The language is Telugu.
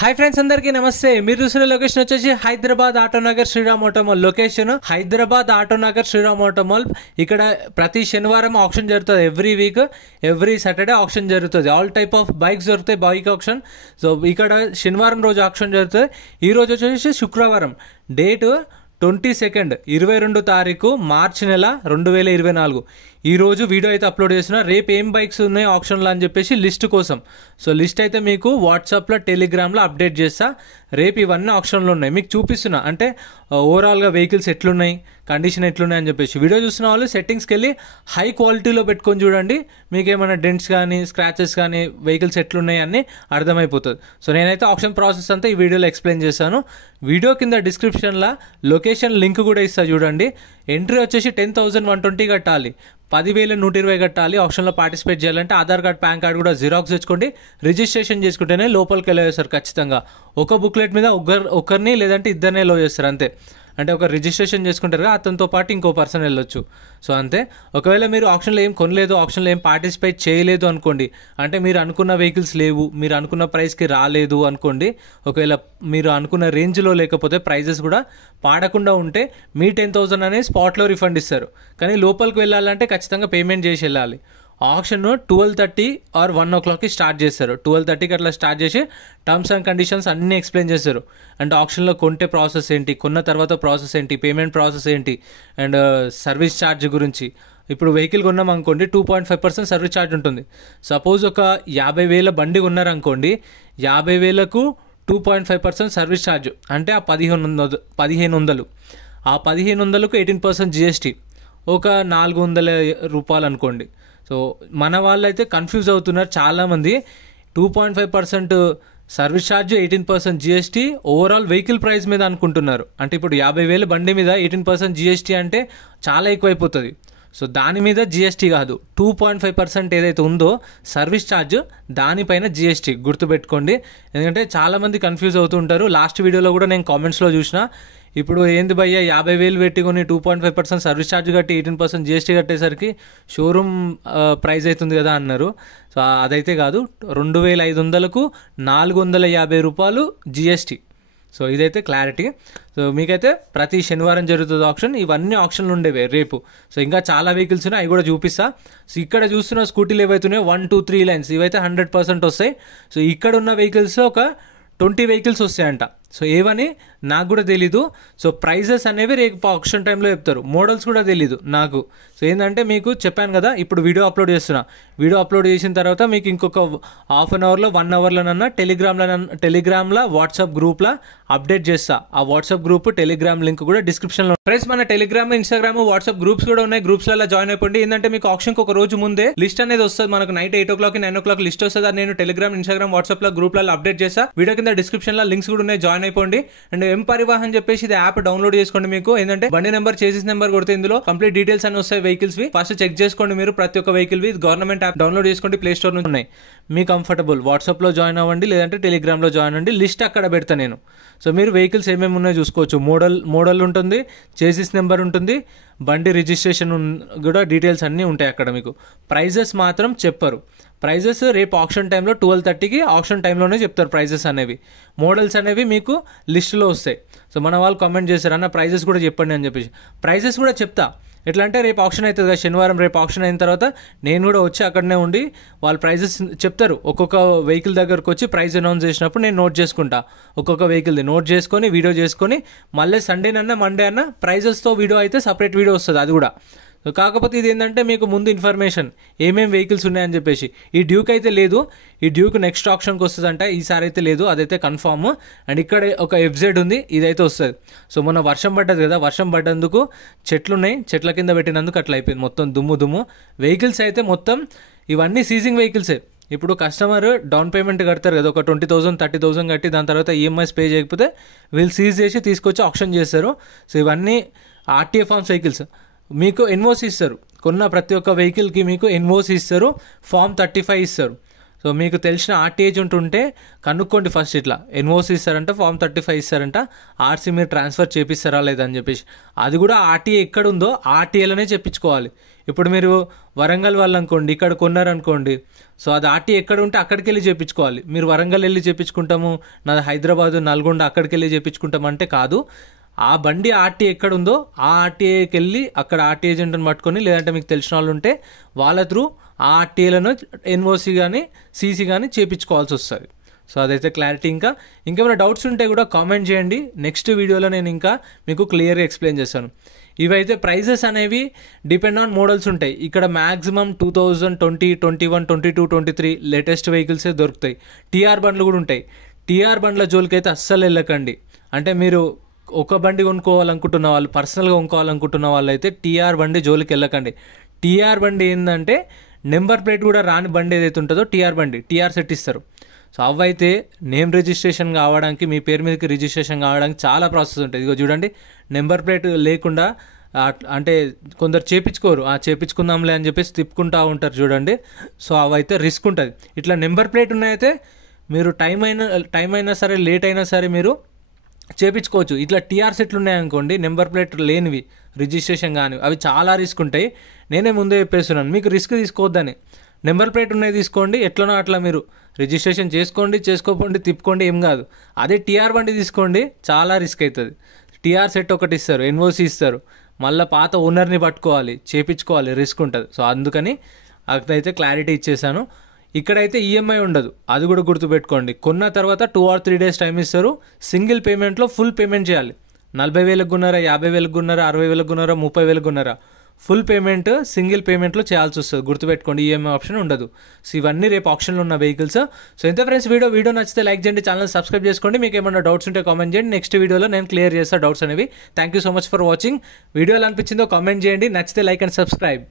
హాయ్ ఫ్రెండ్స్, అందరికీ నమస్తే. మీరు చూసిన లొకేషన్ వచ్చేసి Hyderabad Autonagar Sriram auto mall location. Hyderabad Autonagar Sriram auto mall. ఇక్కడ ప్రతి శనివారం ఆప్షన్ జరుగుతుంది. Every week every Saturday auction జరుగుతుంది. ఆల్ టైప్ ఆఫ్ బైక్స్ దొరుకుతాయి, బైక్ ఆప్షన్. సో ఇక్కడ శనివారం రోజు ఆప్షన్ జరుగుతుంది. ఈ రోజు వచ్చేసి శుక్రవారం, డేట్ 22 22 తారీఖు మార్చి నెల 2024. ఈరోజు వీడియో అయితే అప్లోడ్ చేసిన. రేపు ఏం బైక్స్ ఉన్నాయి ఆప్షన్లో అని చెప్పేసి లిస్ట్ కోసం. సో లిస్ట్ అయితే మీకు వాట్సాప్లో, టెలిగ్రామ్లో అప్డేట్ చేస్తా. రేపు ఇవన్నీ ఆప్షన్లో ఉన్నాయి, మీకు చూపిస్తున్నా. అంటే ఓవరాల్గా వెహికల్స్ ఎట్లున్నాయి, కండిషన్ ఎట్లున్నాయి అని చెప్పేసి. వీడియో చూసిన వాళ్ళు సెట్టింగ్స్కి వెళ్ళి హై క్వాలిటీలో పెట్టుకొని చూడండి. మీకు ఏమైనా డెంట్స్ కానీ, స్క్రాచెస్ కానీ, వెహికల్స్ ఎట్లున్నాయి అన్నీ అర్థమైపోతుంది. సో నేనైతే ఆప్షన్ ప్రాసెస్ అంతా ఈ వీడియోలో ఎక్స్ప్లెయిన్ చేశాను. వీడియో కింద డిస్క్రిప్షన్లో లొకేషన్ లింక్ కూడా ఇస్తా చూడండి. ఎంట్రీ వచ్చేసి 10,120 కట్టాలి, 10,120 కట్టాలి. ఆప్షన్లో పార్టిసిపేట్ చేయాలంటే ఆధార్ కార్డ్, పాన్ కార్డ్ కూడా జిరాక్స్ తెచ్చుకోండి. రిజిస్ట్రేషన్ చేసుకుంటేనే లోపలికి వెళ్ళేస్తారు ఖచ్చితంగా. ఒక బుక్లెట్ మీద ఒకరిని లేదంటే ఇద్దరినే లో చేస్తారు అంతే. అంటే ఒక రిజిస్ట్రేషన్ చేసుకుంటారు కదా, అతనితో పాటు ఇంకో పర్సన్ వెళ్ళొచ్చు. సో అంతే. ఒకవేళ మీరు ఆప్షన్లో ఏం కొనలేదు, ఆప్షన్లో ఏం పార్టిసిపేట్ చేయలేదు అనుకోండి, అంటే మీరు అనుకున్న వెహికల్స్ లేవు, మీరు అనుకున్న ప్రైస్కి రాలేదు అనుకోండి. ఒకవేళ మీరు అనుకున్న రేంజ్లో లేకపోతే, ప్రైజెస్ కూడా పాడకుండా ఉంటే మీ 10,000 అనేది స్పాట్లో రిఫండ్ ఇస్తారు. కానీ లోపలికి వెళ్ళాలంటే ఖచ్చితంగా పేమెంట్ చేసి వెళ్ళాలి. ఆప్షన్ 12:30 ఆర్ 1 o'clockకి స్టార్ట్ చేస్తారు. 12:30కి అట్లా స్టార్ట్ చేసి టర్మ్స్ అండ్ కండిషన్స్ అన్నీ ఎక్స్ప్లెయిన్ చేస్తారు. అంటే ఆప్షన్లో కొంటే ప్రాసెస్ ఏంటి, కొన్న తర్వాత ప్రాసెస్ ఏంటి, పేమెంట్ ప్రాసెస్ ఏంటి, అండ్ సర్వీస్ ఛార్జ్ గురించి. ఇప్పుడు వెహికల్ కొన్నాం అనుకోండి, 2.5% సర్వీస్ ఛార్జ్ ఉంటుంది. సపోజ్ ఒక 50,000 బండి కొన్నారనుకోండి, 50,000కు 2.5% సర్వీస్ ఛార్జ్ అంటే ఆ 1,500. ఆ 1,500కు 18% GST, ఒక 400 రూపాయలు అనుకోండి. సో మన వాళ్ళు అయితే కన్ఫ్యూజ్ అవుతున్నారు చాలామంది. 2.5% service charge, 18% GST overall vehicle price మీద అనుకుంటున్నారు. అంటే ఇప్పుడు 50,000 బండి మీద 18% GST అంటే చాలా ఎక్కువైపోతుంది. సో దాని మీద GST కాదు, 2.5% ఏదైతే ఉందో సర్వీస్ ఛార్జ్, దానిపైన GST గుర్తుపెట్టుకోండి. ఎందుకంటే చాలామంది కన్ఫ్యూజ్ అవుతూ ఉంటారు. లాస్ట్ వీడియోలో కూడా నేను కామెంట్స్లో చూసిన, ఇప్పుడు ఏంది భయ్యా 50,000 పెట్టుకొని 2.5% సర్వీస్ ఛార్జ్ కట్టి 18% GST కట్టేసరికి షోరూమ్ ప్రైస్ అవుతుంది కదా అన్నారు. సో అదైతే కాదు, 2,500కు 450 రూపాయలు GST. సో ఇదైతే క్లారిటీ. సో మీకైతే ప్రతి శనివారం జరుగుతుంది ఆప్షన్. ఇవన్నీ ఆప్షన్లు ఉండేవి రేపు. సో ఇంకా చాలా వెహికల్స్ ఉన్నాయి, అవి కూడా చూపిస్తా. సో ఇక్కడ చూస్తున్న స్కూటీలు ఏవైతున్నాయో 1, 2, 3 లైన్స్ ఇవైతే 100% వస్తాయి. సో ఇక్కడ ఉన్న వెహికల్స్ ఒక 20 వెహికల్స్ వస్తాయంట. సో ఏవని నాకు కూడా తెలీదు. సో ప్రైజెస్ అనేవి రేపు ఆప్షన్ టైంలో చెప్తారు. మోడల్స్ కూడా తెలీదు నాకు. సో ఏంటంటే మీకు చెప్పాను కదా, ఇప్పుడు వీడియో అప్లోడ్ చేస్తున్నా. వీడియో అప్లోడ్ చేసిన తర్వాత మీకు ఇంకొక హాఫ్ అన్ అవర్లో, 1 అవర్లోనన్నా టెలిగ్రామ్లో వాట్సాప్ గ్రూప్లో అప్డేట్ చేస్తా. ఆ వాట్సాప్ గ్రూప్, టెలిగ్రామ్ లింక్ కూడా డిస్క్రిప్షన్లో. ఫ్రెండ్స్, మన టెలిగ్రామ్, ఇన్స్టాగ్రామ్, వాట్సాప్ గ్రూప్స్ కూడా ఉన్నాయి. గ్రూప్స్లలో జాయిన్ అయిపోండి. ఏంటంటే మీకు ఆప్షన్కి ఒక రోజు ముందే లిస్ట్ అనేది వస్తుంది. మనకు నైట్ 8 o'clock 9 o'clock లిస్ట్ వస్తుంది. అది నేను టెలిగ్రామ్, ఇన్స్టాగ్రామ్, వాట్సాప్లో గ్రూప్లలో అప్డేట్ చేస్తా. వీడియో కింద డిస్క్రిప్షన్లో లింక్స్ కూడా ఉన్నాయి, జాయిన్ అయిపోండి. అండ్ ఎం పరివాహన్ చెప్పేసి ఇది యాప్ డౌన్లోడ్ చేసుకోండి. మీకు ఏంటంటే బండి నెంబర్, చేసిస్ నెంబర్ కొడితే ఇందులో కంప్లీట్ డీటెయిల్స్ అని వస్తాయి వెహికల్స్ వి. ఫస్ట్ చెక్ చేసుకోండి మీరు ప్రతి ఒక్క వెహికల్ వి. గవర్నమెంట్ యాప్ డౌన్లోడ్ చేసుకోండి, ప్లే స్టోర్ నుంచి ఉన్నాయి. మీ కంఫర్టబుల్ వాట్సాప్ లో జాయిన్ అవ్వండి, లేదంటే టెలిగ్రామ్ లో జాయిన్ అవ్వండి. లిస్ట్ అక్కడ పెడతా నేను. సో మీరు వెహికల్స్ ఏమేమి ఉన్నాయో చూసుకోవచ్చు. మోడల్ ఉంటుంది, చేసిస్ నెంబర్ ఉంటుంది, బండి రిజిస్ట్రేషన్ కూడా డీటెయిల్స్ అన్నీ ఉంటాయి అక్కడ. మీకు ప్రైజెస్ మాత్రం చెప్పరు. ప్రైజెస్ రేపు ఆప్షన్ టైంలో 12:30కి ఆప్షన్ టైంలోనే చెప్తారు ప్రైజెస్ అనేవి. మోడల్స్ అనేవి మీకు లిస్టులో వస్తాయి. సో మన వాళ్ళు కామెంట్ చేశారు, అన్న ప్రైజెస్ కూడా చెప్పండి అని చెప్పేసి. ప్రైజెస్ కూడా చెప్తా. ఎట్లా అంటే రేపు ఆప్షన్ అవుతుంది కదా శనివారం, రేపు ఆప్షన్ అయిన తర్వాత నేను కూడా వచ్చి అక్కడనే ఉండి వాళ్ళ ప్రైజెస్ చెప్తారు. ఒక్కొక్క వెహికల్ దగ్గరకు వచ్చి ప్రైస్ అనౌన్స్ చేసినప్పుడు నేను నోట్ చేసుకుంటా. ఒక్కొక్క వెహికల్ది నోట్ చేసుకొని వీడియో చేసుకొని మళ్ళీ సండేనన్నా మండే అన్న ప్రైజెస్తో వీడియో అయితే సపరేట్ వీడియో వస్తుంది. అది కూడా కాకపోతే ఇది ఏంటంటే మీకు ముందు ఇన్ఫర్మేషన్ ఏమేమి వెహికల్స్ ఉన్నాయని చెప్పేసి. ఈ డ్యూక్ అయితే లేదు, ఈ డ్యూక్ నెక్స్ట్ ఆప్షన్కి వస్తుందంట. ఈసారి అయితే లేదు, అదైతే కన్ఫామ్. అండ్ ఇక్కడ ఒక FZ ఉంది, ఇదైతే వస్తుంది. సో మొన్న వర్షం పడ్డది కదా, వర్షం పడ్డందుకు చెట్లు ఉన్నాయి, చెట్ల కింద పెట్టినందుకు అట్లా అయిపోయింది మొత్తం దుమ్ము. వెహికల్స్ అయితే మొత్తం ఇవన్నీ సీజింగ్ వెహికల్సే. ఇప్పుడు కస్టమర్ డౌన్ పేమెంట్ కడతారు కదా, ఒక 20,000 30,000 కట్టి దాని తర్వాత EMIs పే చేయకపోతే వీళ్ళు సీజ్ చేసి తీసుకొచ్చి ఆప్షన్ చేస్తారు. సో ఇవన్నీ RTA ఫార్మ్స్ వెహికల్స్. మీకు ఎన్ఓసి ఇస్తారు, కొన్న ప్రతి ఒక్క వెహికల్కి మీకు ఎన్ఓసి ఇస్తారు, ఫామ్ 35 ఇస్తారు. సో మీకు తెలిసిన ఆర్టీ ఏజెంట్ ఉంటే కనుక్కోండి ఫస్ట్. ఇట్లా ఎన్ఓసి ఇస్తారంట, ఫామ్ 35 ఇస్తారంట, ఆర్సీ మీరు ట్రాన్స్ఫర్ చేపిస్తారా లేదని చెప్పేసి. అది కూడా ఆర్టీఏ ఎక్కడ ఉందో ఆర్టీఏలోనే చెప్పించుకోవాలి. ఇప్పుడు మీరు వరంగల్ వాళ్ళు అనుకోండి, ఇక్కడ కొన్నారనుకోండి, సో అది ఆర్టీఏ ఎక్కడ ఉంటే అక్కడికి వెళ్ళి చేయించుకోవాలి. మీరు వరంగల్ వెళ్ళి చేయించుకుంటాము, నాది హైదరాబాదు నల్గొండ అక్కడికి వెళ్ళి చేయించుకుంటాం అంటే కాదు. ఆ బండి ఆర్టీ ఎక్కడ ఉందో ఆ ఆర్టీఏకి వెళ్ళి అక్కడ ఆర్టీ ఏజెంట్ని పట్టుకొని, లేదంటే మీకు తెలిసిన వాళ్ళు ఉంటే వాళ్ళ త్రూ ఆ ఆర్టీఏలను ఎన్ఓసి కానీ సీసీ కానీ చేయించుకోవాల్సి వస్తుంది. సో అదైతే క్లారిటీ. ఇంకేమైనా డౌట్స్ ఉంటే కూడా కామెంట్ చేయండి. నెక్స్ట్ వీడియోలో నేను ఇంకా మీకు క్లియర్గా ఎక్స్ప్లెయిన్ చేస్తాను. ఇవైతే ప్రైజెస్ అనేవి డిపెండ్ ఆన్ మోడల్స్ ఉంటాయి. ఇక్కడ మ్యాక్సిమం 2020, 21, 22, 23 లేటెస్ట్ వెహికల్సే దొరుకుతాయి. టీఆర్ బండ్లు కూడా ఉంటాయి. టీఆర్ బండ్ల జోలికైతే అస్సలు వెళ్ళకండి. అంటే మీరు ఒక బండి కొనుక్కోవాలనుకుంటున్న వాళ్ళు, పర్సనల్గా కొనుక్కోవాలనుకుంటున్న వాళ్ళు అయితే టీఆర్ బండి జోలికి వెళ్ళకండి. టీఆర్ బండి ఏంటంటే నెంబర్ ప్లేట్ కూడా రాని బండి ఏదైతే ఉంటుందో టీఆర్ బండి, టీఆర్ సెట్ ఇస్తారు. సో అవైతే నేమ్ రిజిస్ట్రేషన్ కావడానికి, మీ పేరు మీదకి రిజిస్ట్రేషన్ కావడానికి చాలా ప్రాసెస్ ఉంటుంది. ఇదిగో చూడండి, నెంబర్ ప్లేట్ లేకుండా అంటే కొందరు చేపించుకోరు, చేపించుకుందాంలే అని చెప్పేసి తిప్పుకుంటూ ఉంటారు చూడండి. సో అవైతే రిస్క్ ఉంటుంది. ఇట్లా నెంబర్ ప్లేట్ ఉన్నాయితే మీరు టైం అయినా సరే, లేట్ అయినా సరే మీరు చేపించుకోవచ్చు. ఇట్లా టీఆర్ సెట్లు ఉన్నాయనుకోండి, నెంబర్ ప్లేట్ లేనివి, రిజిస్ట్రేషన్ కానీ, అవి చాలా రిస్క్ ఉంటాయి. నేనే ముందే చెప్పేస్తున్నాను, మీకు రిస్క్ తీసుకోవద్దని. నెంబర్ ప్లేట్ ఉన్నాయి తీసుకోండి, ఎట్లనో అట్లా మీరు రిజిస్ట్రేషన్ చేసుకోండి, తిప్పుకోండి, ఏం కాదు. అదే టీఆర్ బండి తీసుకోండి, చాలా రిస్క్ అవుతుంది. టీఆర్ సెట్ ఒకటి ఇస్తారు, ఎన్ఓసి ఇస్తారు, మళ్ళీ పాత ఓనర్ని పట్టుకోవాలి, చేపించుకోవాలి, రిస్క్ ఉంటుంది. సో అందుకని అదైతే క్లారిటీ ఇచ్చేసాను. ఇక్కడైతే ఈఎంఐ ఉండదు, అది కూడా గుర్తుపెట్టుకోండి. కొన్న తర్వాత 2 or 3 days టైం ఇస్తారు. సింగిల్ పేమెంట్లో ఫుల్ పేమెంట్ చేయాలి. 40,000 కొన్నారా, 50,000 కొన్నారా, 60,000 కొన్నారా, 30,000 కొన్నారా, ఫుల్ పేమెంట్ సింగిల్ పేమెంట్లో చేయాల్సి వస్తుంది. గుర్తుపెట్టుకోండి, ఈఎంఐ ఆప్షన్ ఉండదు. సో ఇవన్నీ రేపు ఆప్షన్లో ఉన్న వెహికల్స్. సో ఇంత ఫ్రెండ్స్, వీడియో నచ్చితే లైక్ చేయండి, ఛానల్ సబ్స్క్రైబ్ చేసుకోండి. మీకు ఏమైనా డౌట్స్ ఉంటే కామెంట్ చేయండి. నెక్స్ట్ వీడియోలో నేను క్లియర్ చేస్తాను డౌట్స్ అనేవి. Thank you so much for watching. Video ఎలా అనిపించిందో కామెంట్ చేయండి. నచ్చితే లైక్ అండ్ సబ్స్క్రైబ్.